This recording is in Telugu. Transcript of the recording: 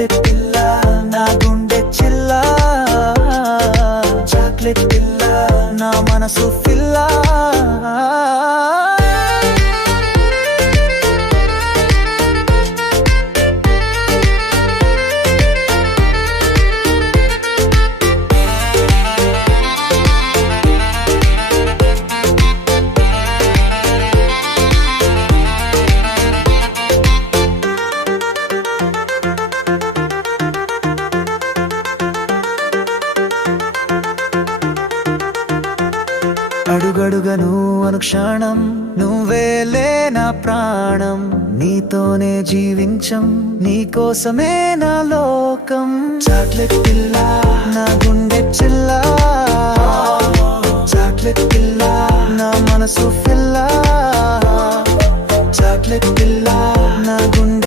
చాక్లెట్ పిల్ల నా గుండె చిల్ల, చాక్లెట్ పిల్ల నా మనసు ఫిల్లా. అడుగడుగను అనుక్షణం నువ్వేలే నా ప్రాణం, నీతోనే జీవించం, నీకోసమే నా లోకం. చాక్లెట్ పిల్ల నా గుండె చిల్ల, చాక్లెట్ పిల్ల నా మనసు ఫిల్లా, చాక్లెట్ పిల్ల నా గుండె